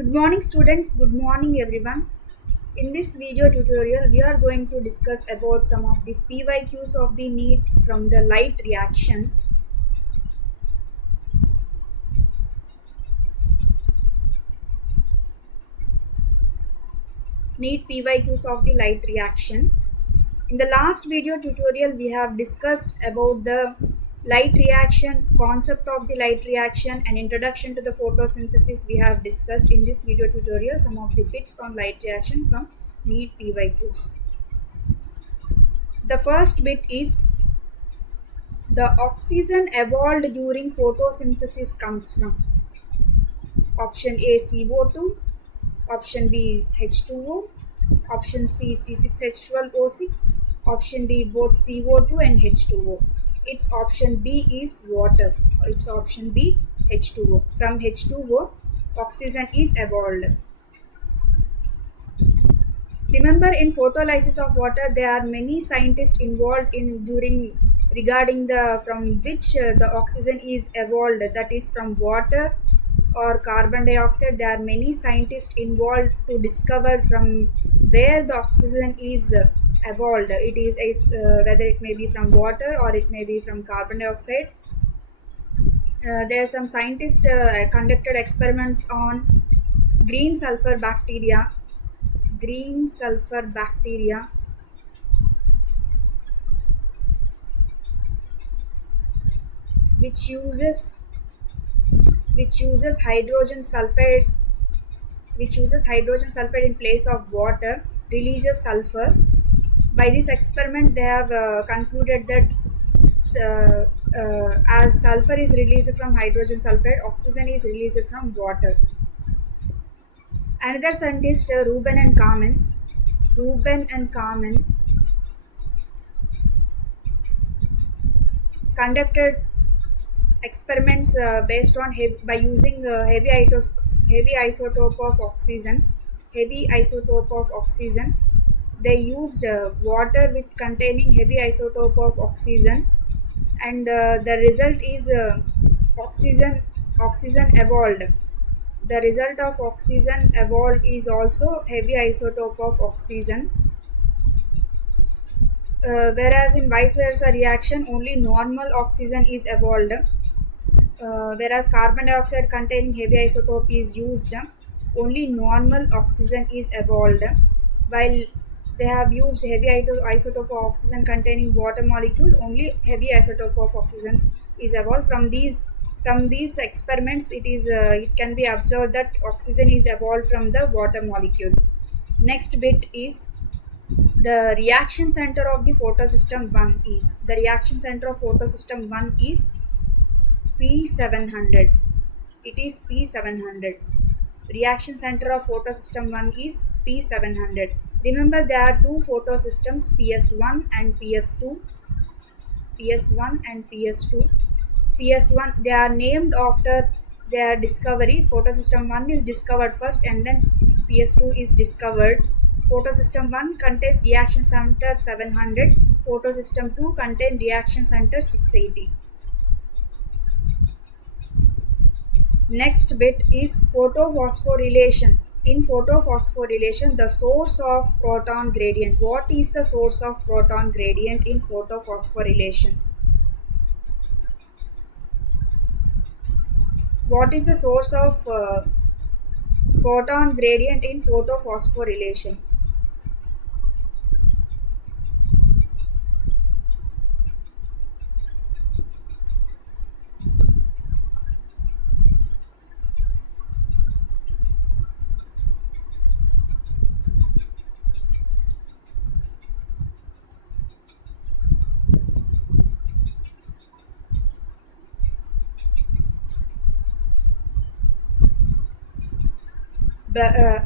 Good morning students, good morning everyone. In this video tutorial we are going to discuss about some of the PYQs of the Neet from the light reaction. Neet PYQs of the light reaction. In the last video tutorial we have discussed about the light reaction, concept of the light reaction and introduction to the photosynthesis. We have discussed in this video tutorial some of the bits on light reaction from Neet PYQs. The first bit is the oxygen evolved during photosynthesis comes from option A CO2, option B H2O, option C C6H12O6, option D both CO2 and H2O. Its option B is water. Its option B H2O. From H2O, oxygen is evolved. Remember, in photolysis of water, there are many scientists involved in during regarding the from which the oxygen is evolved. That is from water or carbon dioxide. There are many scientists involved to discover from where the oxygen is evolved. It is whether it may be from water or it may be from carbon dioxide. There are some scientists conducted experiments on green sulfur bacteria green sulfur bacteria which uses hydrogen sulfide in place of water, releases sulfur. By this experiment they have concluded that as sulfur is released from hydrogen sulfide, oxygen is released from water. Another scientist, Ruben and Carmen, conducted experiments based on by using heavy isotope of oxygen. They used water with containing heavy isotope of oxygen, and the result is oxygen evolved. The result of oxygen evolved is also heavy isotope of oxygen. Whereas in vice versa reaction, only normal oxygen is evolved. Whereas carbon dioxide containing heavy isotope is used, only normal oxygen is evolved, while they have used heavy isotope of oxygen containing water molecule, only heavy isotope of oxygen is evolved. From these experiments, it can be observed that oxygen is evolved from the water molecule. Next bit is the reaction center of the photosystem 1 is P700. It is P700. Reaction center of photosystem 1 is P700. Remember, there are two photosystems, PS1 and PS2. PS1, they are named after their discovery. Photosystem 1 is discovered first and then PS2 is discovered. Photosystem 1 contains reaction center 700. Photosystem 2 contains reaction center 680. Next bit is photophosphorylation. In photophosphorylation, the source of proton gradient. What is the source of proton gradient in photophosphorylation? What is the source of proton gradient in photophosphorylation?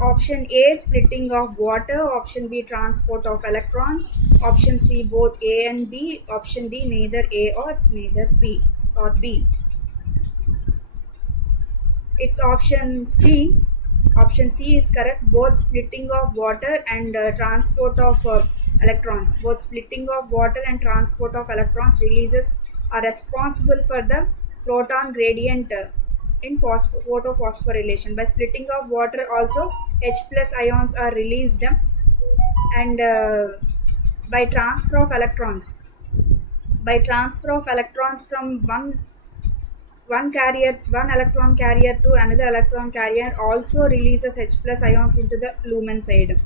Option A, splitting of water. Option B, transport of electrons. Option C, both A and B. Option D, neither A or neither B or B. It's option C. Option C is correct. Both splitting of water and transport of electrons. Both splitting of water and transport of electrons releases are responsible for the proton gradient in photophosphorylation. By splitting of water also H plus ions are released, and by transfer of electrons from one electron carrier to another electron carrier also releases H plus ions into the lumen side.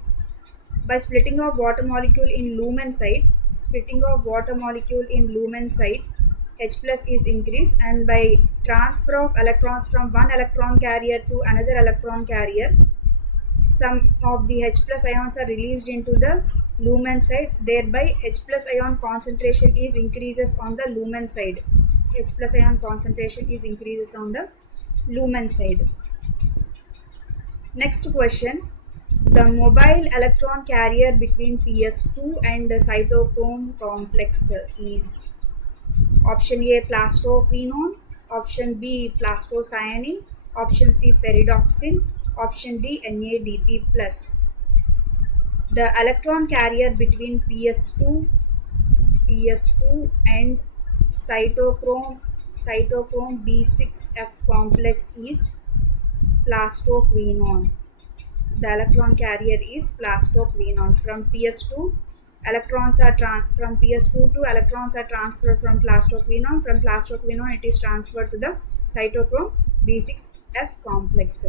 By splitting of water molecule in lumen side, H plus is increased, and by transfer of electrons from one electron carrier to another electron carrier, some of the H plus ions are released into the lumen side. Thereby H plus ion concentration is increases on the lumen side. H plus ion concentration is increases on the lumen side. Next question. The mobile electron carrier between PS2 and the cytochrome complex is option A plastoquinone, option B plastocyanin, option C ferredoxin, option D NADP+. The electron carrier between PS2 and cytochrome B6F complex is plastoquinone. The electron carrier is plastoquinone. From PS2 electrons are electrons are transferred from plastoquinone. From plastoquinone it is transferred to the cytochrome B6F complex.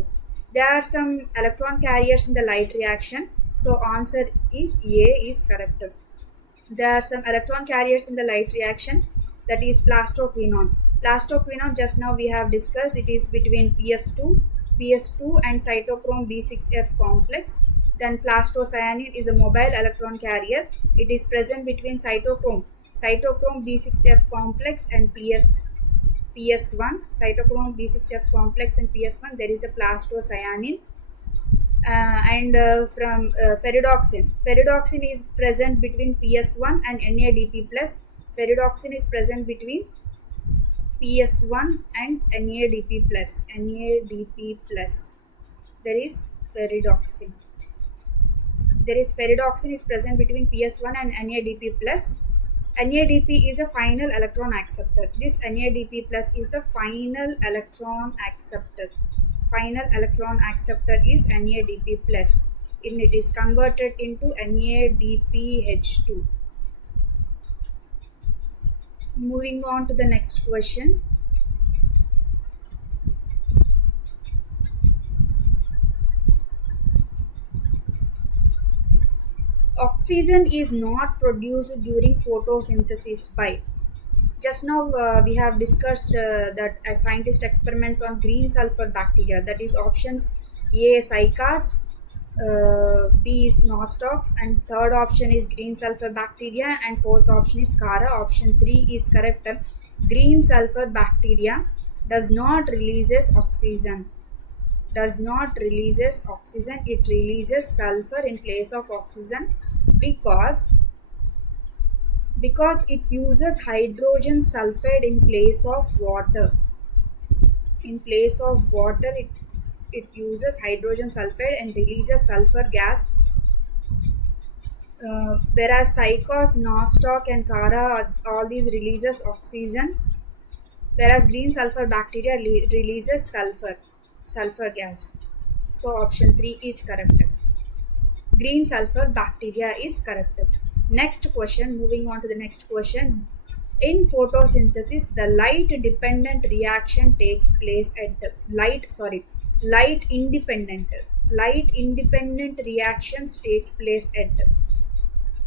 There are some electron carriers in the light reaction, so answer is A is correct. There are some electron carriers in the light reaction, that is plastoquinone. Plastoquinone, just now we have discussed, it is between PS2 and cytochrome B6F complex. Then plastocyanin is a mobile electron carrier. It is present between cytochrome B6F complex and PS1. Cytochrome B6F complex and PS1, there is a plastocyanin. And from ferredoxin is present between PS1 and NADP+. Ferredoxin is present between PS1 and NADP+. There is ferredoxin. Ferredoxin is present between PS1 and NADP+. NADP is a final electron acceptor. This NADP+ is the final electron acceptor. Final electron acceptor is NADP+. It is converted into NADPH2. Moving on to the next question. Oxygen is not produced during photosynthesis by. Just now we have discussed that scientist experiments on green sulfur bacteria. That is options A cycas, B is nostoc, and third option is green sulfur bacteria, and fourth option is Cara. Option 3 is correct. Green sulfur bacteria does not releases oxygen. It releases sulfur in place of oxygen because it uses hydrogen sulfide in place of water. It uses hydrogen sulfide and releases sulfur gas. Whereas cycos, nostoc, and Cara, all these releases oxygen. Whereas green sulfur bacteria releases sulfur gas. So option 3 is correct. Green sulfur bacteria is correct. Next question, moving on to the next question. In photosynthesis, the light independent reaction takes place at light independent reactions takes place at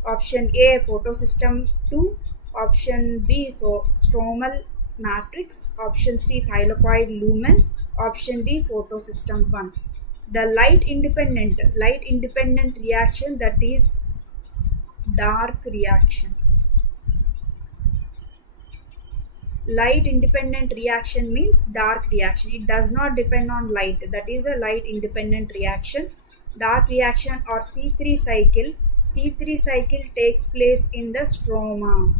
option A photosystem 2, option B stromal matrix, option C thylakoid lumen, option D photosystem 1. The light independent reaction, that is dark reaction. Light independent reaction means dark reaction. It does not depend on light. That is a light independent reaction. Dark reaction or C3 cycle takes place in the stroma.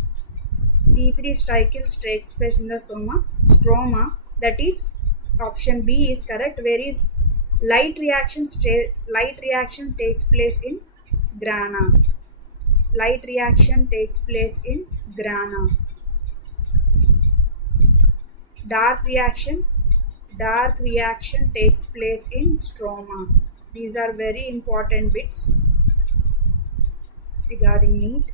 C3 cycles takes place in the stroma. That is option B is correct. Whereas light reaction takes place in grana. Light reaction takes place in grana. Dark reaction dark reaction takes place in stroma. These are very important bits regarding Neet.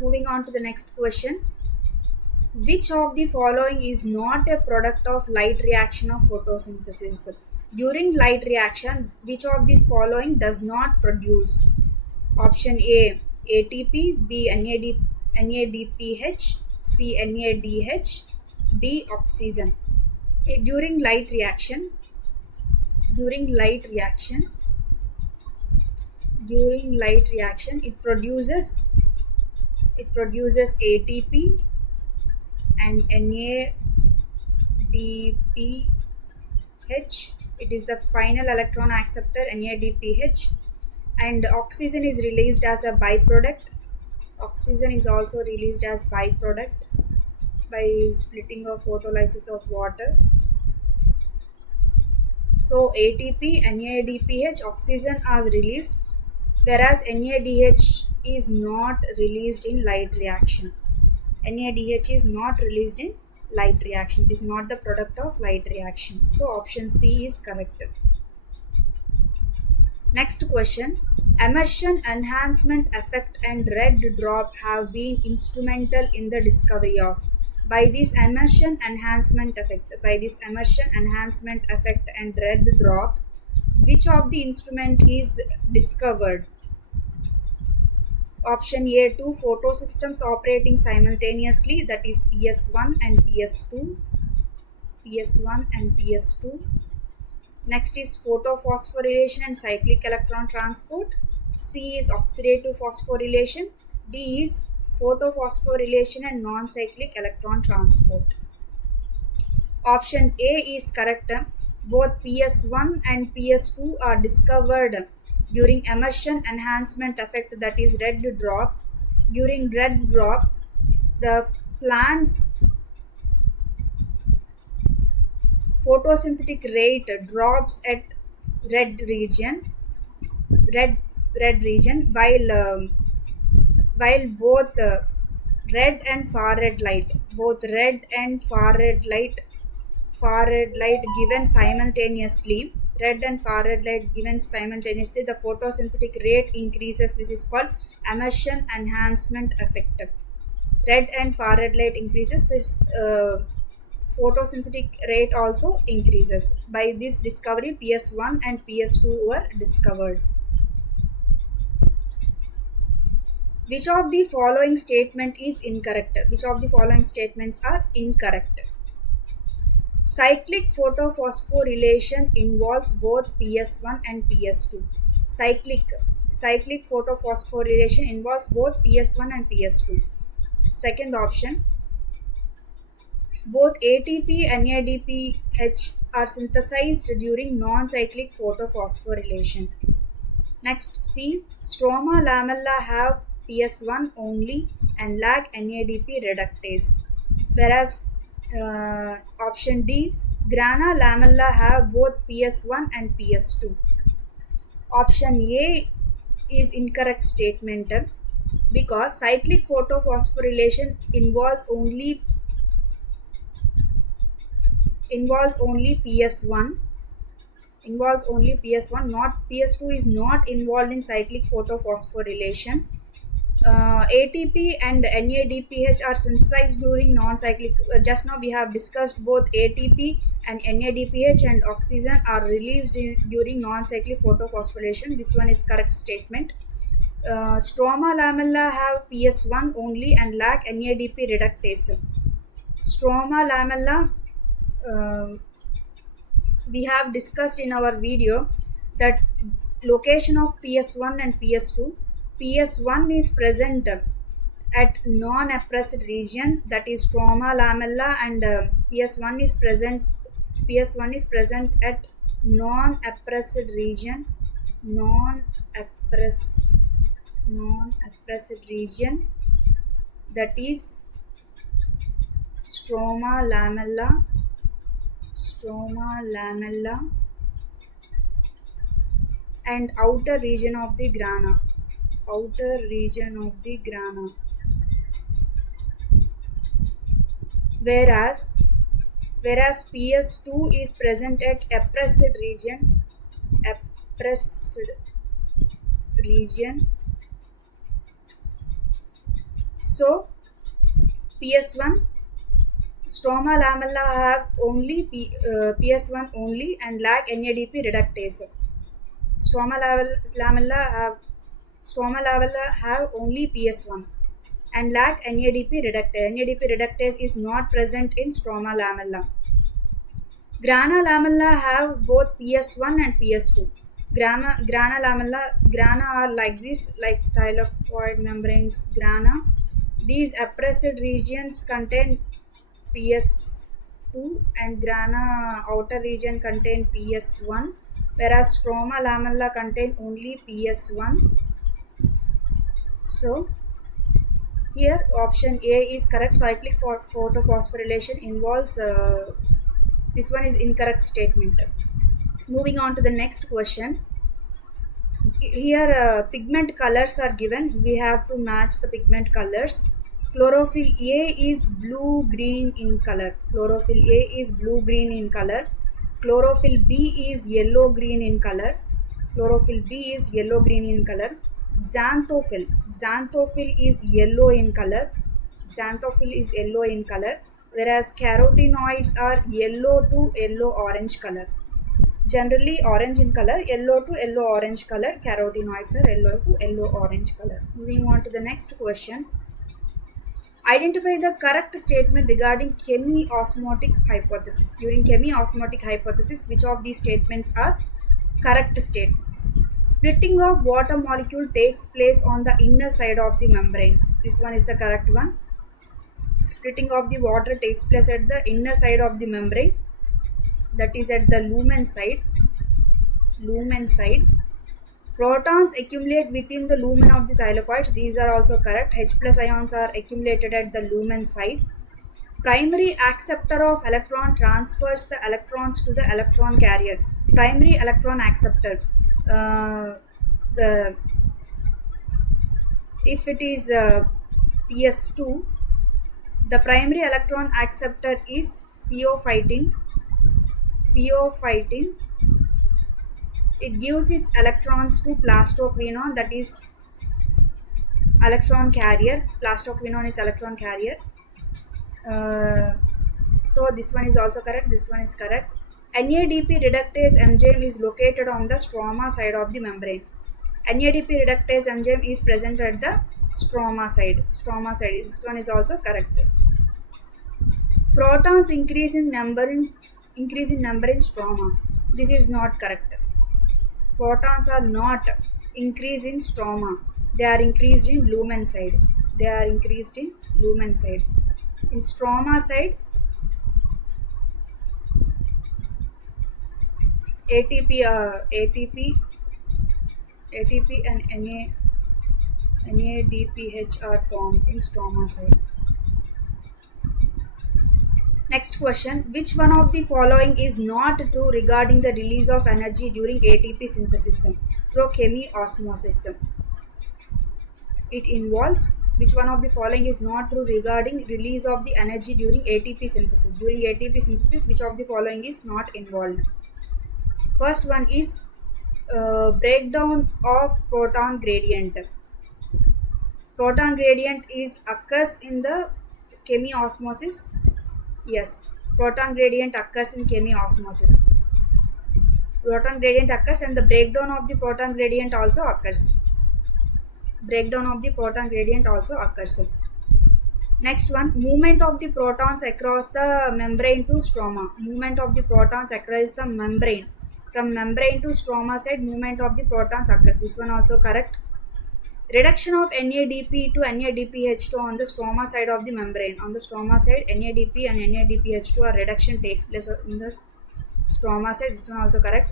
Moving on to the next question. Which of the following is not a product of light reaction of photosynthesis? During light reaction, which of these following does not produce? Option A ATP, B NADPH, C NADH, D oxygen. During light reaction, during light reaction, during light reaction, it produces ATP and NADPH. It is the final electron acceptor NADPH, and oxygen is released as a byproduct. Oxygen is also released as byproduct by splitting of photolysis of water. So ATP, NADPH, oxygen are released, whereas NADH is not released in light reaction. NADH is not released in light reaction. It is not the product of light reaction. So option C is correct. Next question. Immersion enhancement effect and red drop have been instrumental in the discovery of. By this immersion enhancement effect and red drop, which of the instrument is discovered? Option A, two photosystems operating simultaneously, that is PS1 and PS2. Next is photophosphorylation and cyclic electron transport. C is oxidative phosphorylation. D is photophosphorylation and non-cyclic electron transport. Option A is correct. Both PS1 and PS2 are discovered during immersion enhancement effect, that is red drop. During red drop, the plant's photosynthetic rate drops at red region while both red and far red light given simultaneously, the photosynthetic rate increases. This is called immersion enhancement effect. Red and far red light increases, this photosynthetic rate also increases. By this discovery, PS1 and PS2 were discovered. Which of the following statement is incorrect? Which of the following statements are incorrect? Cyclic photophosphorylation involves both PS1 and PS2. Cyclic photophosphorylation involves both PS1 and PS2. Second option, both ATP and NADPH are synthesized during non-cyclic photophosphorylation. Next, C, stroma lamella have PS1 only and lack NADP reductase, whereas option D, grana lamella have both PS1 and PS2. Option A is incorrect statement because cyclic photophosphorylation involves only PS1, not PS2 is not involved in cyclic photophosphorylation. ATP and NADPH are synthesized during non-cyclic. Just now we have discussed both ATP and NADPH and oxygen are released during non-cyclic photophosphorylation. This one is correct statement. Stroma lamella have PS1 only and lack NADP reductase. Stroma lamella, we have discussed in our video that location of PS1 and PS2. PS1 is present at non-appressed region, that is stroma lamella, and PS1 is present at non-appressed region, that is stroma lamella and outer region of the grana. whereas PS2 is present at appressed region. So PS1 stroma lamella have only PS1 only and lack NADP reductase. Stroma have only PS1 and lack NADP reductase. NADP reductase is not present in stroma lamella. Grana lamella have both PS1 and PS2. Grana are like this, like thylakoid membranes. Grana. These appressed regions contain PS2 and grana outer region contain PS1, whereas stroma lamella contain only PS1. So here option A is correct. Cyclic photophosphorylation involves this one is incorrect statement. Moving on to the next question. Here pigment colors are given. We have to match the pigment colors. Chlorophyll A is blue green in color. Chlorophyll A is blue green in color. Chlorophyll B is yellow green in color. Chlorophyll B is yellow green in color. Xanthophyll is yellow in color. Xanthophyll is yellow in color, whereas carotenoids are yellow to yellow orange color. Generally orange in color, yellow to yellow orange color. Carotenoids are yellow to yellow orange color. Moving on to the next question. Identify the correct statement regarding chemiosmotic hypothesis. During chemiosmotic hypothesis, which of these statements are correct statements? Splitting of water molecule takes place on the inner side of the membrane. This one is the correct one. Splitting of the water takes place at the inner side of the membrane, that is at the lumen side. Protons accumulate within the lumen of the thylakoids. These are also correct. H plus ions are accumulated at the lumen side. Primary acceptor of electron transfers the electrons to the electron carrier. Primary electron acceptor. If it is PS2, the primary electron acceptor is pheophytin. It gives its electrons to plastoquinone, that is electron carrier. Plastoquinone is electron carrier. So this one is also correct. This one is correct. NADP reductase enzyme is located on the stroma side of the membrane. NADP reductase enzyme is present at the stroma side. This one is also correct. Protons increase in number in stroma. This is not correct. Protons are not increased in stroma. They are increased in lumen side. In stroma side, ATP and NADPH are formed in stroma side. Next question. Which one of the following is not true regarding the release of energy during ATP synthesis through chemiosmosis? It involves, which one of the following is not true regarding release of the energy during ATP synthesis? During ATP synthesis, which of the following is not involved? First one is breakdown of proton gradient. Proton gradient occurs in the chemiosmosis. Yes, proton gradient occurs in chemiosmosis. Proton gradient occurs and the breakdown of the proton gradient also occurs. Next one, movement of the protons across the membrane to stroma. Movement of the protons across the membrane. From membrane to stroma side, movement of the protons occurs. This one also correct. Reduction of NADP to NADPH2 on the stroma side of the membrane. On the stroma side, NADP and NADPH2 or reduction takes place in the stroma side. This one also correct.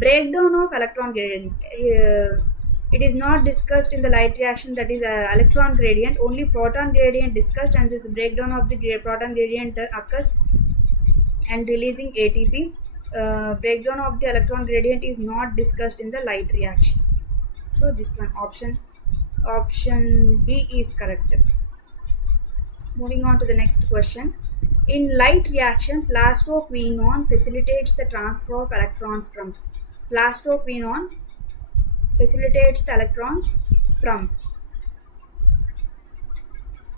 Breakdown of electron gradient. It is not discussed in the light reaction, that is electron gradient. Only proton gradient discussed, and this breakdown of the proton gradient occurs and releasing ATP. Breakdown of the electron gradient is not discussed in the light reaction. So this one, option B is correct. Moving on to the next question. In light reaction, plastoquinone facilitates the transfer of electrons from plastoquinone facilitates the electrons from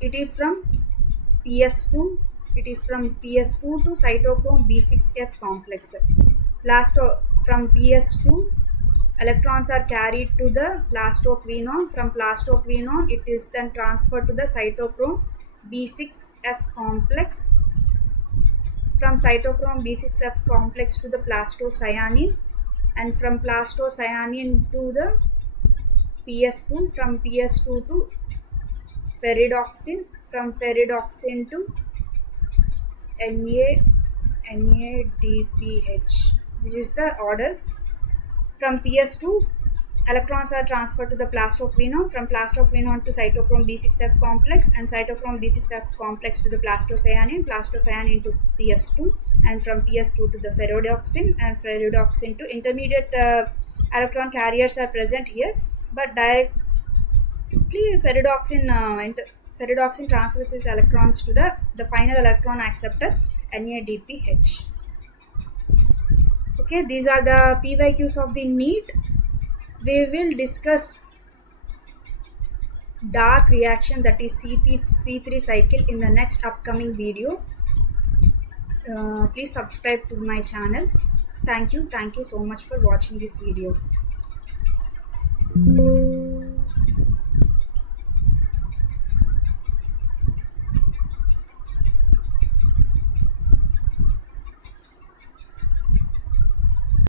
it is from PS2 it is from PS2 to cytochrome B6F complex. From PS2 electrons are carried to the plastoquinone. From plastoquinone it is then transferred to the cytochrome B6F complex. From cytochrome B6F complex to the plastocyanine, and from plastocyanine to the PS2, from PS2 to ferridoxin, from ferridoxin to Na NADPH. This is the order. From PS2, electrons are transferred to the plastoquinone, from plastoquinone to cytochrome B6F complex, and cytochrome B6F complex to the plastocyanine to PS2, and from PS2 to the ferridoxin, and ferridoxin to intermediate electron carriers are present here, but directly ferridoxin transfers its electrons to the final electron acceptor NADPH. Okay, these are the PYQs of the Neet. We will discuss dark reaction, that is C3 cycle, in the next upcoming video. Please subscribe to my channel. Thank you so much for watching this video.